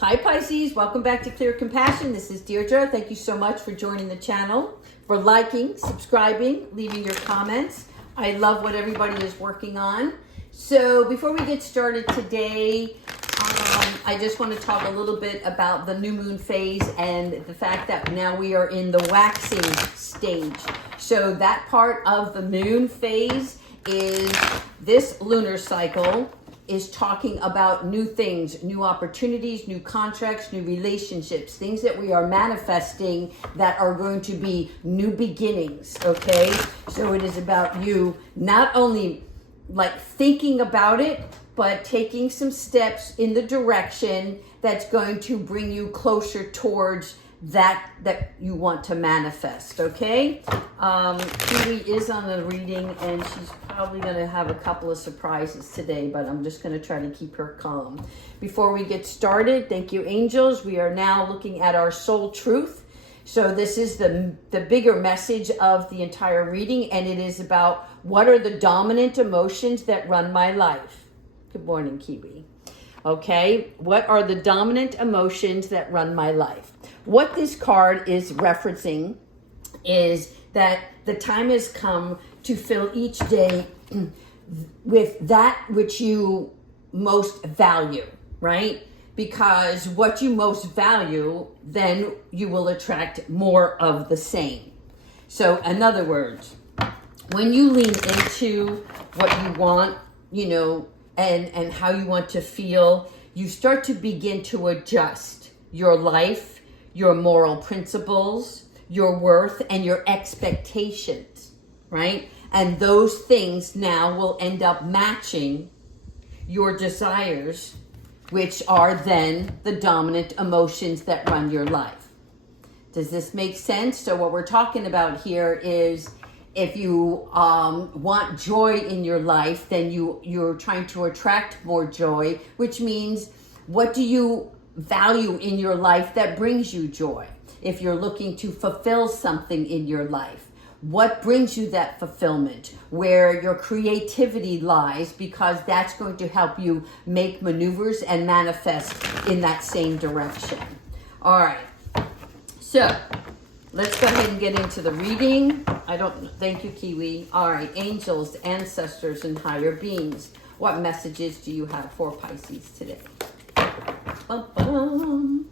Hi Pisces, welcome back to Clear Compassion. This is Deirdre. Thank you so much for joining the channel, for liking, subscribing, leaving your comments. I love what everybody is working on. So before we get started today, I just want to talk a little bit about the new moon phase and the fact that now we are in the waxing stage. So that part of the moon phase is this lunar cycle is talking about new things, new opportunities, new contracts, new relationships, things that we are manifesting that are going to be new beginnings, okay? So it is about you not only like thinking about it, but taking some steps in the direction that's going to bring you closer towards that you want to manifest, okay? Kiwi is on the reading and she's probably going to have a couple of surprises today, but I'm just going to try to keep her calm. Before we get started, thank you, angels. We are now looking at our soul truth. So this is the bigger message of the entire reading, and it is about what are the dominant emotions that run my life. Good morning, Kiwi. Okay, what are the dominant emotions that run my life? What this card is referencing is that the time has come to fill each day with that which you most value, right? Because what you most value, then you will attract more of the same. So in other words, when you lean into what you want, you know, and how you want to feel, you start to begin to adjust your life, your moral principles, your worth, and your expectations, right? And those things now will end up matching your desires, which are then the dominant emotions that run your life. Does this make sense? So what we're talking about here is if you want joy in your life, then you're trying to attract more joy, which means what do you value in your life that brings you joy? If you're looking to fulfill something in your life, what brings you that fulfillment? Where your creativity lies, because that's going to help you make maneuvers and manifest in that same direction. All right. So let's go ahead and get into the reading. Thank you, Kiwi. All right, angels, ancestors, and higher beings. What messages do you have for Pisces today? Bum-bum.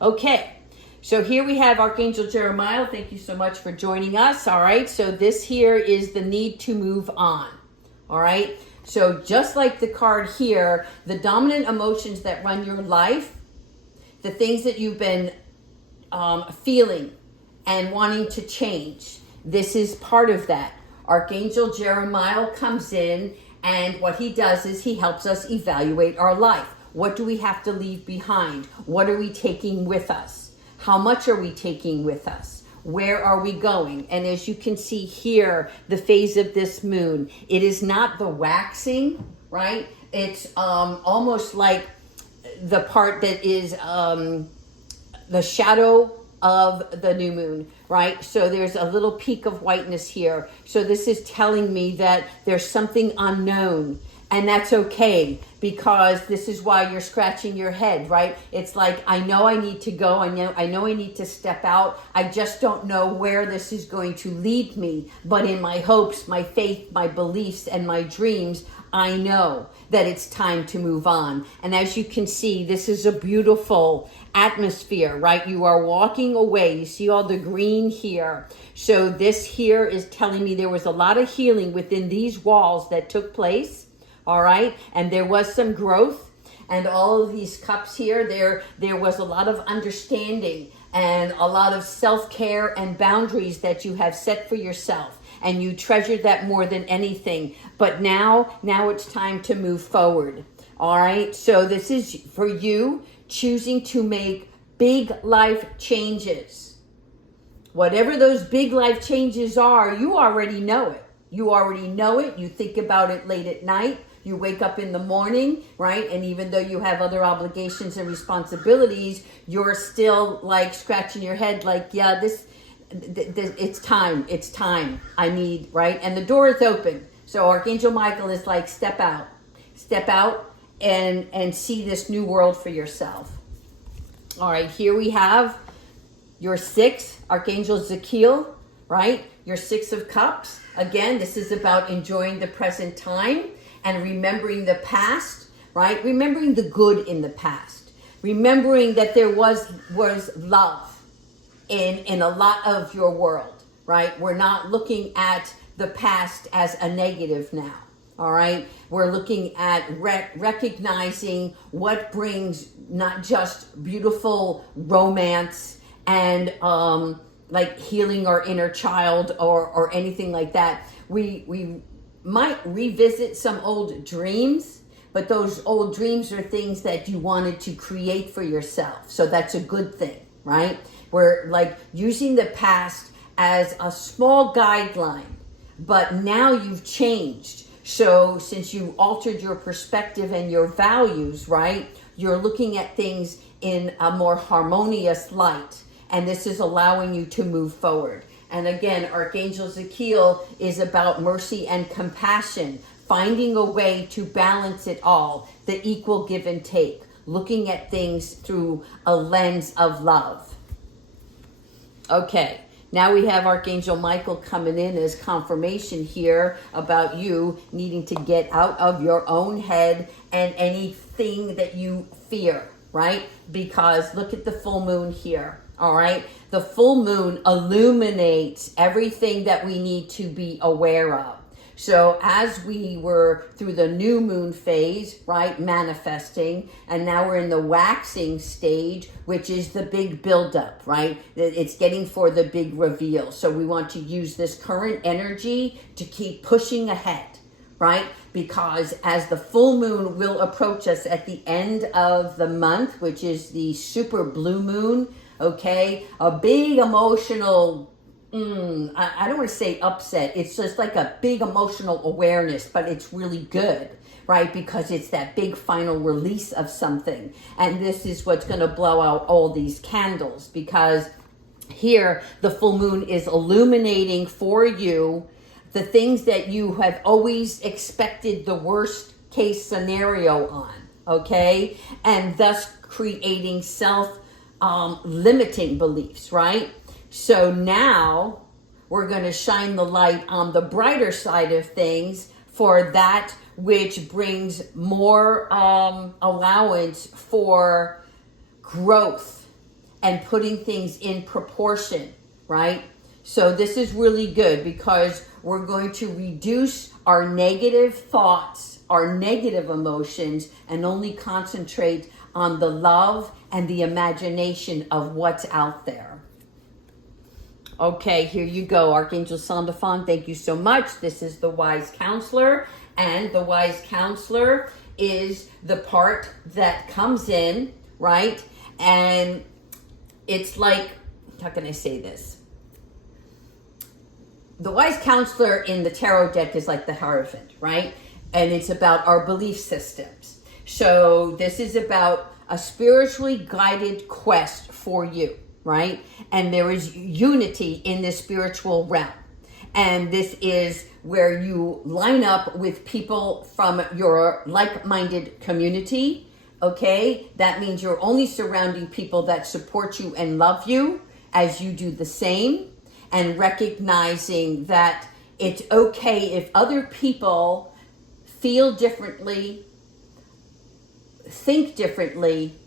Okay, so here we have Archangel Jeremiah. Thank you so much for joining us. All right, so this here is the need to move on. All right, so just like the card here, the dominant emotions that run your life, the things that you've been feeling and wanting to change, this is part of that. Archangel Jeremiah comes in, and what he does is he helps us evaluate our life. What do we have to leave behind? What are we taking with us? How much are we taking with us? Where are we going? And as you can see here, the phase of this moon, it is not the waxing, right? It's almost like the part that is the shadow of the new moon, right? So there's a little peak of whiteness here. So this is telling me that there's something unknown. And that's okay, because this is why you're scratching your head, right? It's like, I know I need to go. I know I need to step out. I just don't know where this is going to lead me. But in my hopes, my faith, my beliefs, and my dreams, I know that it's time to move on. And as you can see, this is a beautiful atmosphere, right? You are walking away. You see all the green here. So this here is telling me there was a lot of healing within these walls that took place. All right, and there was some growth, and all of these cups here, there was a lot of understanding and a lot of self-care and boundaries that you have set for yourself, and you treasured that more than anything. But now it's time to move forward. All right, so this is for you choosing to make big life changes. Whatever those big life changes are, you already know it. You already know it. You think about it late at night. You wake up in the morning, right? And even though you have other obligations and responsibilities, you're still like scratching your head like, yeah, it's time. I need, right? And the door is open. So Archangel Michael is like, step out and see this new world for yourself. All right, here we have your 6, Archangel Zakiel, right? Your 6 of Cups. Again, this is about enjoying the present time and remembering the past, right? Remembering the good in the past. Remembering that there was love in a lot of your world, right? We're not looking at the past as a negative now, all right? We're looking at recognizing what brings not just beautiful romance and like healing our inner child or anything like that. We might revisit some old dreams, but those old dreams are things that you wanted to create for yourself. So that's a good thing, right? We're like using the past as a small guideline, but now you've changed. So since you altered your perspective and your values, right, you're looking at things in a more harmonious light. And this is allowing you to move forward. And again, Archangel Zakiel is about mercy and compassion, finding a way to balance it all, the equal give and take, looking at things through a lens of love. Okay, now we have Archangel Michael coming in as confirmation here about you needing to get out of your own head and anything that you fear, right? Because look at the full moon here, all right? The full moon illuminates everything that we need to be aware of. So as we were through the new moon phase, right, manifesting, and now we're in the waxing stage, which is the big buildup, right? It's getting for the big reveal. So we want to use this current energy to keep pushing ahead, right? Because as the full moon will approach us at the end of the month, which is the super blue moon, okay, a big emotional I don't want to say upset. It's just like a big emotional awareness, but it's really good, right? Because it's that big final release of something. And this is what's going to blow out all these candles, because here the full moon is illuminating for you the things that you have always expected the worst case scenario on, okay? And thus creating self-limiting beliefs, right? So now we're going to shine the light on the brighter side of things for that which brings more allowance for growth and putting things in proportion, right? So this is really good because we're going to reduce our negative thoughts, our negative emotions, and only concentrate on the love and the imagination of what's out there. Okay, here you go, Archangel Sandalphon. Thank you so much. This is the Wise Counselor, and the Wise Counselor is the part that comes in, right? And it's like, how can I say this? The Wise Counselor in the tarot deck is like the Hierophant, right? And it's about our belief systems. So this is about a spiritually guided quest for you, right? And there is unity in this spiritual realm. And this is where you line up with people from your like-minded community, okay? That means you're only surrounding people that support you and love you as you do the same, and recognizing that it's okay if other people feel differently, think differently,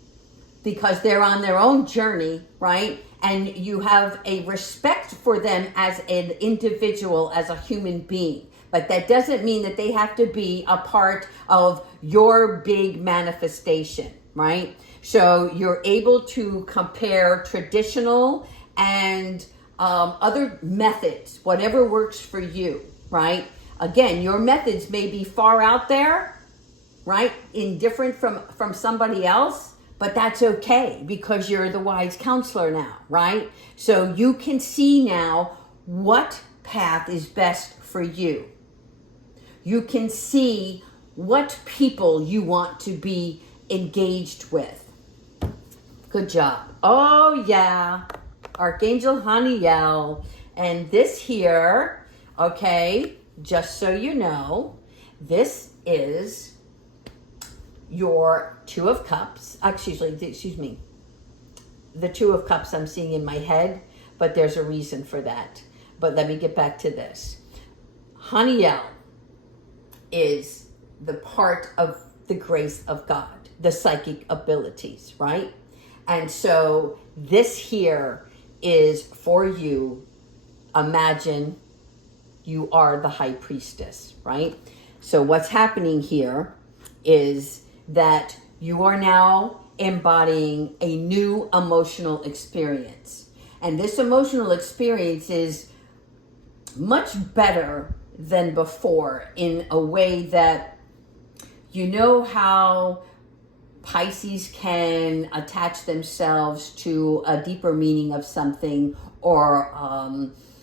because they're on their own journey, right? And you have a respect for them as an individual, as a human being. But that doesn't mean that they have to be a part of your big manifestation, right? So you're able to compare traditional and other methods, whatever works for you, right? Again, your methods may be far out there, right? Indifferent from somebody else. But that's okay because you're the Wise Counselor now, right? So you can see now what path is best for you. You can see what people you want to be engaged with. Good job. Oh, yeah. Archangel Haniel. And this here, okay, just so you know, this is your Two of Cups, excuse me, the Two of Cups I'm seeing in my head, but there's a reason for that. But let me get back to this. Haniel is the part of the grace of God, the psychic abilities, right? And so this here is for you. Imagine you are the high priestess, right? So what's happening here is that you are now embodying a new emotional experience. And this emotional experience is much better than before in a way that, you know how Pisces can attach themselves to a deeper meaning of something, or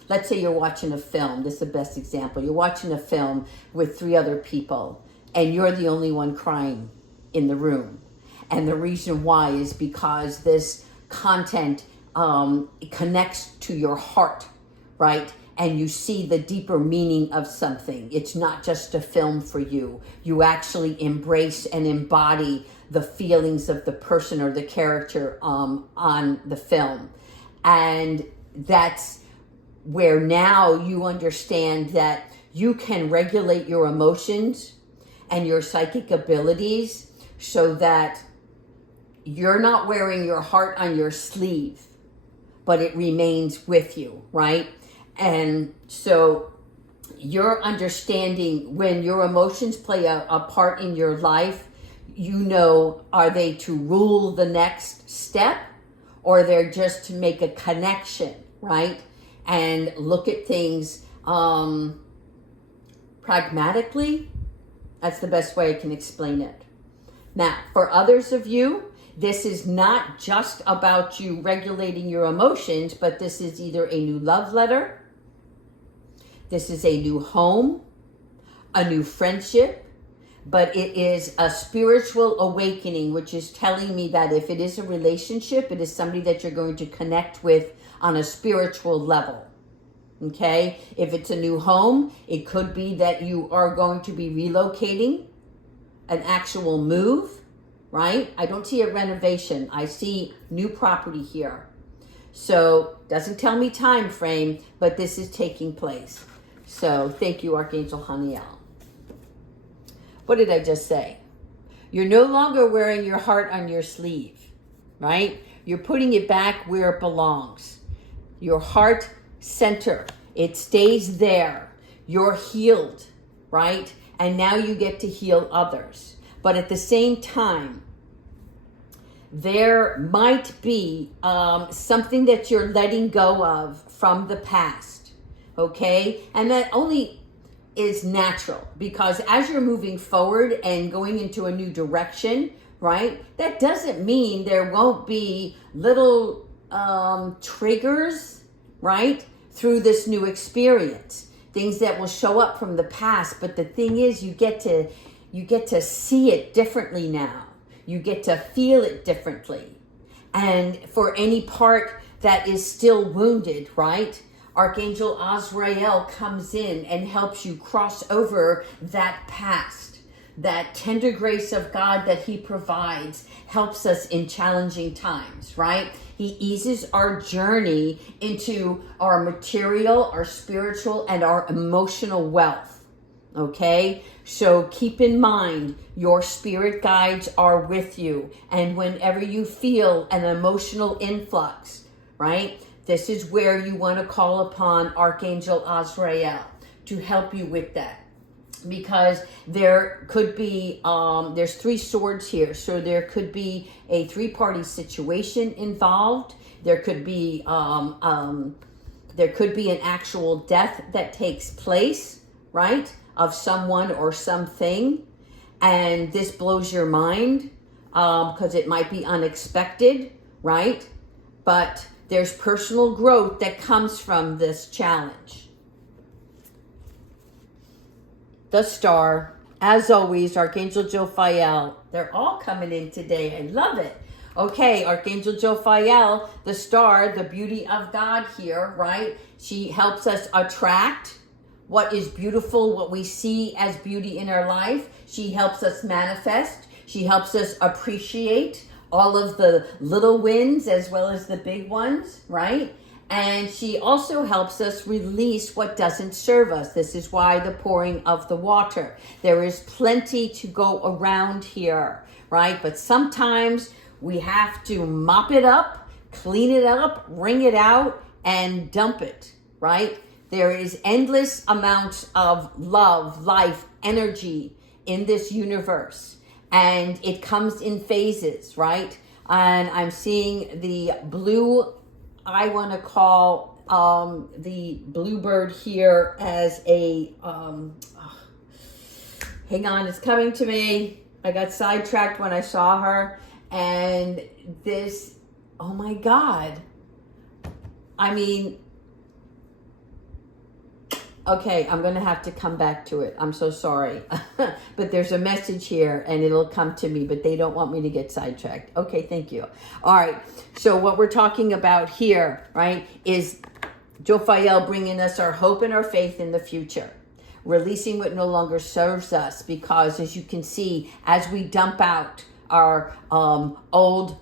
let's say you're watching a film. This is the best example. You're watching a film with 3 other people and you're the only one crying in the room. And the reason why is because this content connects to your heart, right? And you see the deeper meaning of something. It's not just a film for you. You actually embrace and embody the feelings of the person or the character on the film. And that's where now you understand that you can regulate your emotions and your psychic abilities so that you're not wearing your heart on your sleeve, but it remains with you, right? And so you're understanding when your emotions play a part in your life, you know, are they to rule the next step, or they're just to make a connection, right? And look at things pragmatically. That's the best way I can explain it. Now, for others of you, this is not just about you regulating your emotions, but this is either a new love letter, this is a new home, a new friendship, but it is a spiritual awakening, which is telling me that if it is a relationship, it is somebody that you're going to connect with on a spiritual level. Okay? If it's a new home, it could be that you are going to be relocating, an actual move, right? I don't see a renovation. I see new property here. So, doesn't tell me time frame, but this is taking place. So, thank you, Archangel Haniel. What did I just say? You're no longer wearing your heart on your sleeve, right? You're putting it back where it belongs. Your heart center, it stays there. You're healed, right? And now you get to heal others. But at the same time, there might be something that you're letting go of from the past, okay? And that only is natural, because as you're moving forward and going into a new direction, right, that doesn't mean there won't be little triggers, right, through this new experience, things that will show up from the past. But the thing is, you get to see it differently now. You get to feel it differently. And for any part that is still wounded, right, Archangel Azrael comes in and helps you cross over that past. That tender grace of God that he provides helps us in challenging times, right? He eases our journey into our material, our spiritual, and our emotional wealth, okay? So keep in mind, your spirit guides are with you. And whenever you feel an emotional influx, right, this is where you want to call upon Archangel Azrael to help you with that. Because there could be, there's 3 swords here. So there could be a 3-party situation involved. There could be an actual death that takes place, right, of someone or something. And this blows your mind because it might be unexpected, right? But there's personal growth that comes from this challenge. The Star, as always, Archangel Jophiel. They're all coming in today. I love it. Okay, Archangel Jophiel, the Star, the beauty of God here, right? She helps us attract what is beautiful, what we see as beauty in our life. She helps us manifest. She helps us appreciate all of the little wins as well as the big ones, right? And she also helps us release what doesn't serve us. This is why the pouring of the water. There is plenty to go around here, right? But sometimes we have to mop it up, clean it up, wring it out, and dump it, right? There is endless amounts of love, life, energy in this universe. And it comes in phases, right? And I'm seeing the blue, I want to call the bluebird here as a, hang on, it's coming to me. I got sidetracked when I saw her. And this, oh my God. I mean, okay, I'm going to have to come back to it. I'm so sorry. But there's a message here and it'll come to me, but they don't want me to get sidetracked. Okay, thank you. All right. So what we're talking about here, right, is Jophiel bringing us our hope and our faith in the future. Releasing what no longer serves us, because as you can see, as we dump out our old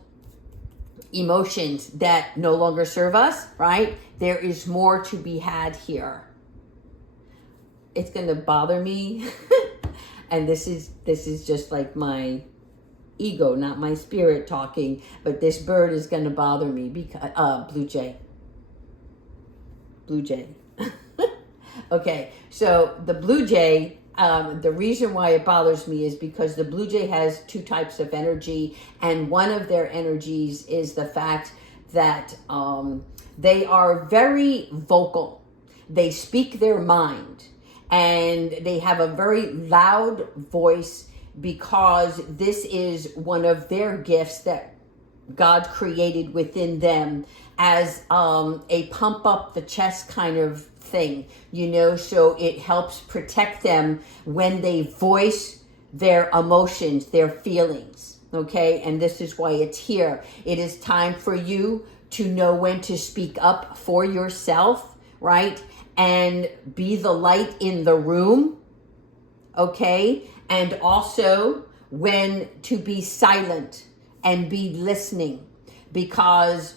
emotions that no longer serve us, right, there is more to be had here. It's going to bother me. And this is just like my ego, not my spirit talking, but this bird is going to bother me because blue jay. Okay, so the blue jay, the reason why it bothers me is because the blue jay has two types of energy, and one of their energies is the fact that they are very vocal. They speak their mind. And they have a very loud voice because this is one of their gifts that God created within them as a pump up the chest kind of thing, you know, so it helps protect them when they voice their emotions, their feelings, okay? And this is why it's here. It is time for you to know when to speak up for yourself, right? And be the light in the room, okay? And also when to be silent and be listening, because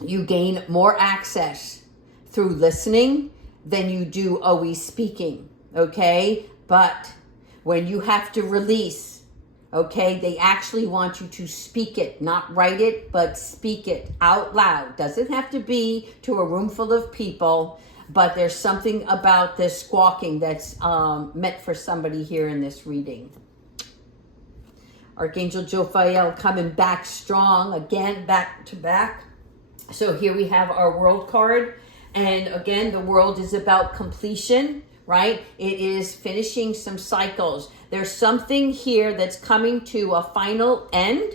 you gain more access through listening than you do always speaking, okay? But when you have to release, okay, they actually want you to speak it, not write it, but speak it out loud. Doesn't have to be to a room full of people, but there's something about this squawking that's meant for somebody here in this reading. Archangel Jophiel coming back strong, again, back to back. So here we have our world card. And again, the world is about completion, right? It is finishing some cycles. There's something here that's coming to a final end.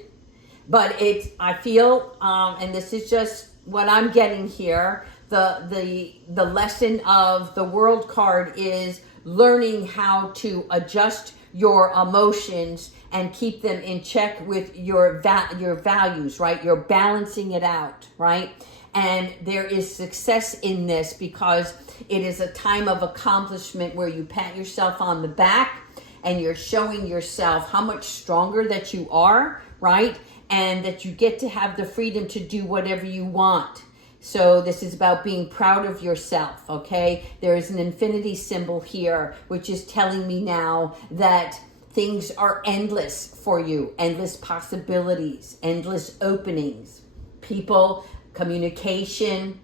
But I feel, and this is just what I'm getting here, the lesson of the world card is learning how to adjust your emotions and keep them in check with your values, right? You're balancing it out, right? And there is success in this because it is a time of accomplishment where you pat yourself on the back and you're showing yourself how much stronger that you are, right? And that you get to have the freedom to do whatever you want. So this is about being proud of yourself, okay? There is an infinity symbol here, which is telling me now that things are endless for you, endless possibilities, endless openings, people, communication,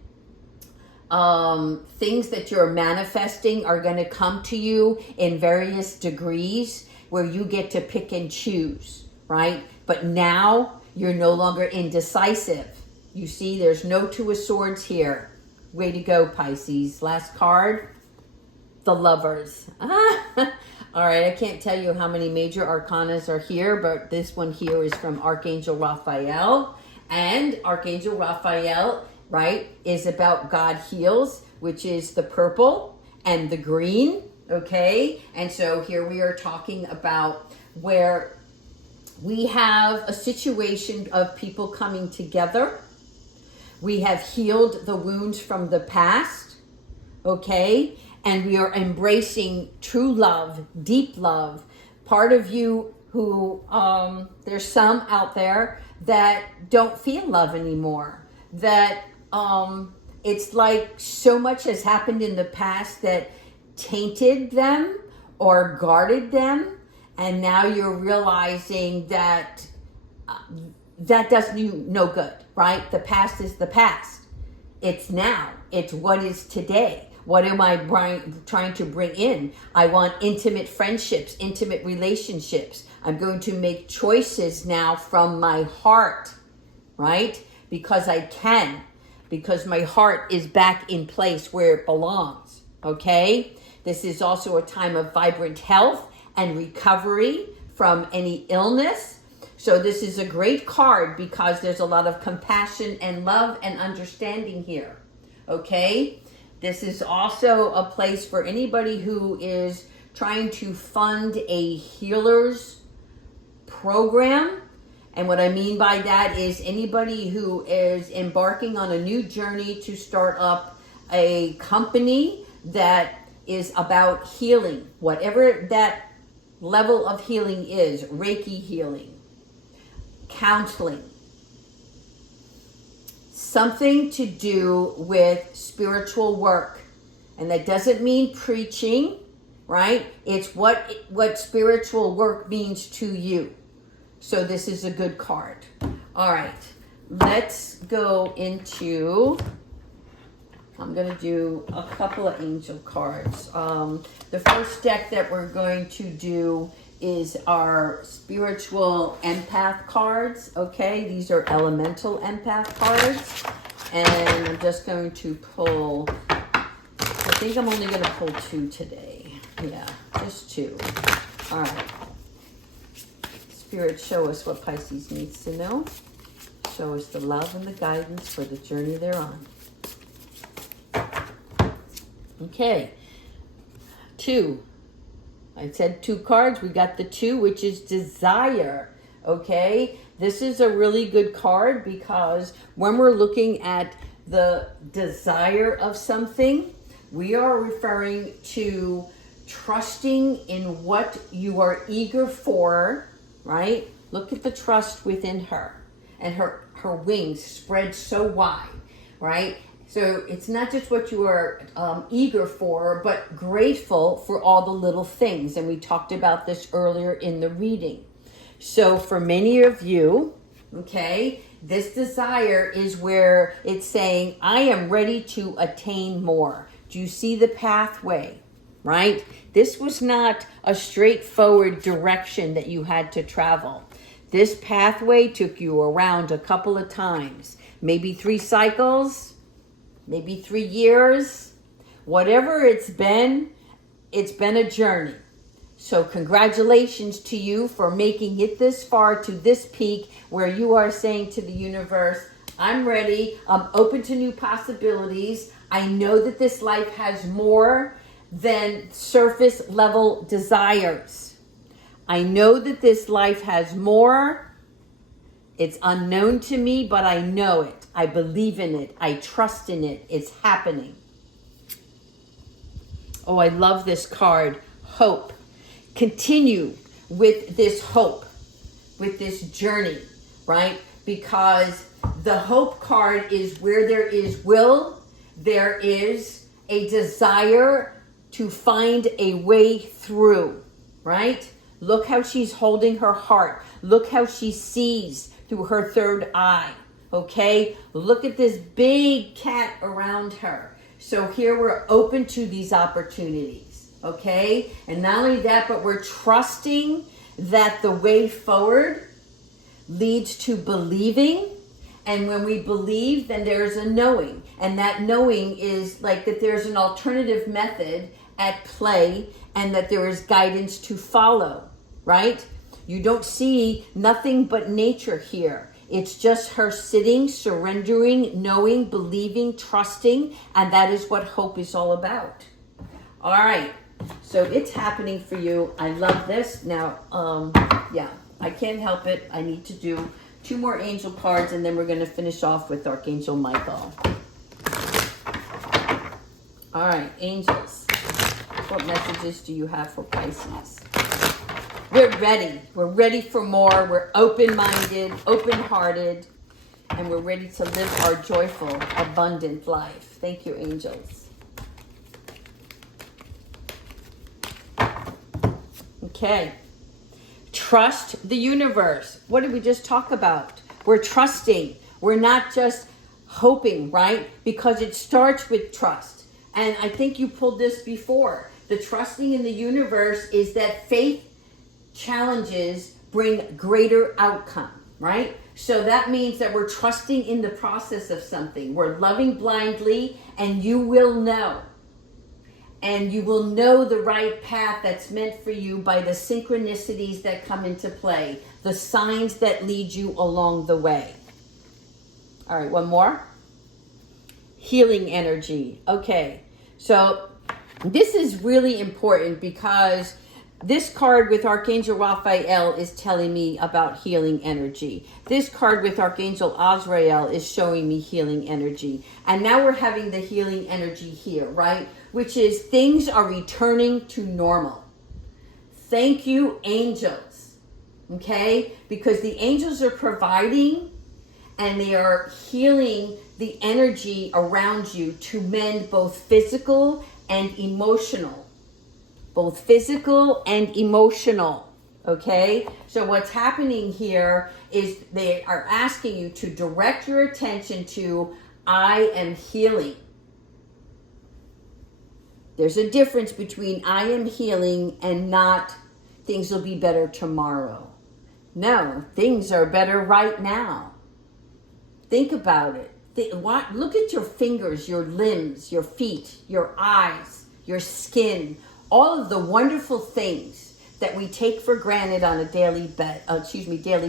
things that you're manifesting are going to come to you in various degrees where you get to pick and choose, right? But now you're no longer indecisive. You see, there's no Two of Swords here. Way to go, Pisces. Last card, the Lovers. All right, I can't tell you how many major arcanas are here, but this one here is from Archangel Raphael. And Archangel Raphael, right, is about God heals, which is the purple and the green, okay? And so here we are talking about where we have a situation of people coming together. We have healed the wounds from the past, okay? And we are embracing true love, deep love. Part of you who, there's some out there that don't feel love anymore. That it's like so much has happened in the past that tainted them or guarded them. And now you're realizing that that does you no good, right? The past is the past. It's now. It's what is today. What am I trying to bring in? I want intimate friendships, intimate relationships. I'm going to make choices now from my heart, right? Because I can. Because my heart is back in place where it belongs, okay? This is also a time of vibrant health and recovery from any illness. So this is a great card because there's a lot of compassion and love and understanding here, okay? This is also a place for anybody who is trying to fund a healer's program. And what I mean by that is anybody who is embarking on a new journey to start up a company that is about healing, whatever that level of healing is, Reiki healing, counseling, something to do with spiritual work. And that doesn't mean preaching, right? It's what spiritual work means to you. So this is a good card. All right, let's go into, I'm going to do a couple of angel cards. The first deck that we're going to do is our spiritual empath cards, okay? These are elemental empath cards. And I'm just going to pull, I think I'm only going to pull 2 today. Yeah, just 2. All right. Spirit, show us what Pisces needs to know. Show us the love and the guidance for the journey they're on. Okay. 2. I said 2 cards. We got the 2, which is desire. Okay. This is a really good card because when we're looking at the desire of something, we are referring to trusting in what you are eager for, right? Look at the trust within her, and her wings spread so wide, right? So it's not just what you are eager for, but grateful for all the little things. And we talked about this earlier in the reading. So for many of you, okay, this desire is where it's saying, I am ready to attain more. Do you see the pathway, right? This was not a straightforward direction that you had to travel. This pathway took you around a couple of times, maybe 3 cycles, maybe 3 years, whatever it's been a journey. So congratulations to you for making it this far to this peak where you are saying to the universe, I'm ready, I'm open to new possibilities. I know that this life has more than surface level desires. I know that this life has more. It's unknown to me, but I know it. I believe in it. I trust in it. It's happening. Oh, I love this card. Hope. Continue with this hope, with this journey, right? Because the hope card is where there is will, there is a desire to find a way through, right? Look how she's holding her heart. Look how she sees through her third eye, okay? Look at this big cat around her. So here we're open to these opportunities, okay? And not only that, but we're trusting that the way forward leads to believing. And when we believe, then there's a knowing. And that knowing is like that there's an alternative method at play and that there is guidance to follow, right? You don't see nothing but nature here. It's just her sitting, surrendering, knowing, believing, trusting, and that is what hope is all about. All right, so it's happening for you. I love this. Now, yeah, I can't help it. I need to do 2 more angel cards, and then we're going to finish off with Archangel Michael. All right, angels. What messages do you have for Pisces? we're ready. We're ready for more. We're open-minded, open-hearted, and we're ready to live our joyful, abundant life. Thank you, angels. Okay. Trust the universe. What did we just talk about? We're trusting. We're not just hoping, right? Because it starts with trust. And I think you pulled this before. The trusting in the universe is that faith challenges bring greater outcome, right? So that means that we're trusting in the process of something. We're loving blindly, and you will know. And you will know the right path that's meant for you by the synchronicities that come into play, the signs that lead you along the way. All right, one more. Healing energy. Okay, so this is really important because this card with Archangel Raphael is telling me about healing energy. This card with Archangel Azrael is showing me healing energy. And now we're having the healing energy here, right? Which is things are returning to normal. Thank you, angels. Okay? Because the angels are providing and they are healing the energy around you to mend both physical and emotional. Both physical and emotional, okay? So what's happening here is they are asking you to direct your attention to, I am healing. There's a difference between I am healing and not things will be better tomorrow. No, things are better right now. Think about it. Look at your fingers, your limbs, your feet, your eyes, your skin, all of the wonderful things that we take for granted on a daily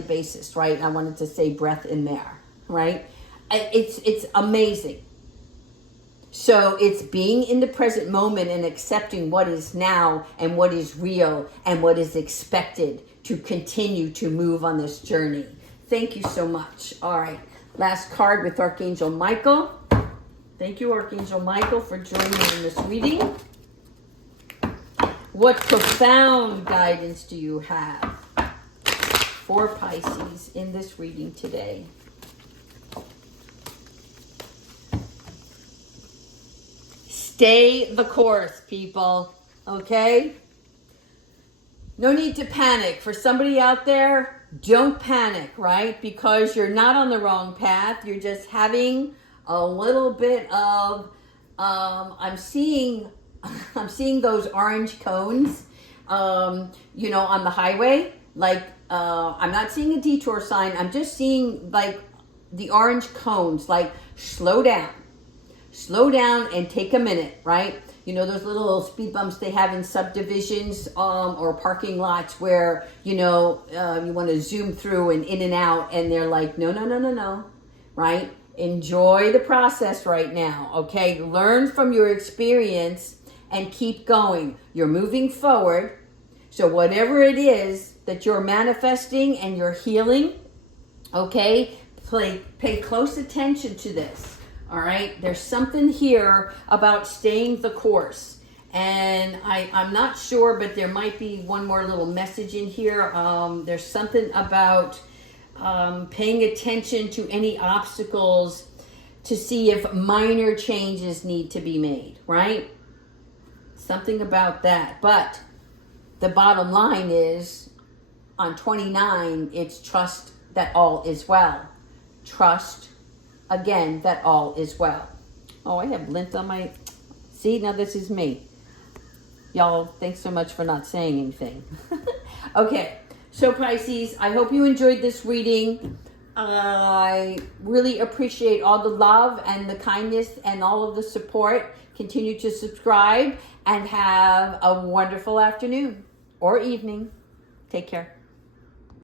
basis, right? I wanted to say breath in there, right? It's amazing. So it's being in the present moment and accepting what is now and what is real and what is expected to continue to move on this journey. Thank you so much. All right. Last card with Archangel Michael. Thank you, Archangel Michael, for joining me in this reading. What profound guidance do you have for Pisces in this reading today? Stay the course, people, okay? No need to panic. For somebody out there, don't panic, right? Because you're not on the wrong path. You're just having a little bit of, I'm seeing those orange cones, on the highway. Like, I'm not seeing a detour sign. I'm just seeing like the orange cones, like slow down and take a minute, right? You know, those little speed bumps they have in subdivisions, or parking lots where, you want to zoom through and in and out, and they're like, no, right? Enjoy the process right now, okay? Learn from your experience and keep going. You're moving forward. So whatever it is that you're manifesting and you're healing, okay, pay close attention to this, all right? There's something here about staying the course. And I'm not sure, but there might be one more little message in here. There's something about paying attention to any obstacles to see if minor changes need to be made, right? Something about that. But the bottom line is, on 29, it's trust that all is well. Trust, again, that all is well. Oh, I have lint on my... See, now this is me. Y'all, thanks so much for not saying anything. Okay, so Pisces, I hope you enjoyed this reading. I really appreciate all the love and the kindness and all of the support. Continue to subscribe and have a wonderful afternoon or evening. Take care.